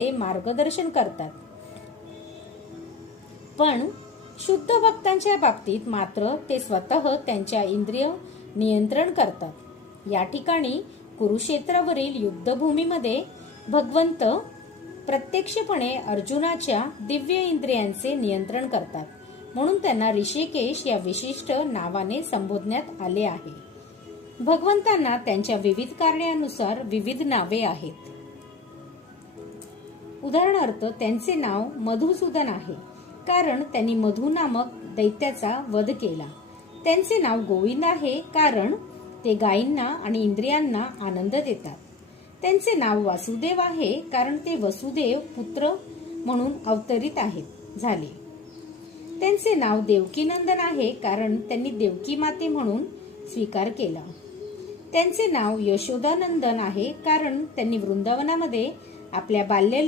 ते मार्गदर्शन करतात. पण शुद्ध भक्तांच्या बाबतीत मात्र ते स्वतः त्यांच्या इंद्रिय नियंत्रण करतात. या ठिकाणी कुरुक्षेत्रावरील युद्धभूमीमध्ये भगवंत प्रत्यक्षपणे अर्जुनाच्या दिव्य इंद्रियांचे नियंत्रण करतात, म्हणून त्यांना ऋषिकेश या विशिष्ट नावाने संबोधण्यात आले आहे. भगवंतांना त्यांच्या विविध कार्यानुसार विविध नावे आहेत. उदाहरणार्थ त्यांचे नाव मधुसूदन आहे, कारण त्यांनी मधु नामक दैत्याचा वध केला. त्यांचे नाव गोविंद आहे, कारण ते गायींना आणि इंद्रियांना आनंद देतात. त्यांचे नाव वासुदेव आहे, कारण ते वसुदेव पुत्र म्हणून अवतरित झाले. त्यांचे नाव देवकीनंदन आहे, कारण त्यांनी देवकी माते म्हणून स्वीकार केला. त्यांचे नाव यशोदानंदन आहे, कारण त्यांनी वृंदावनामध्ये आपल्या बाल्य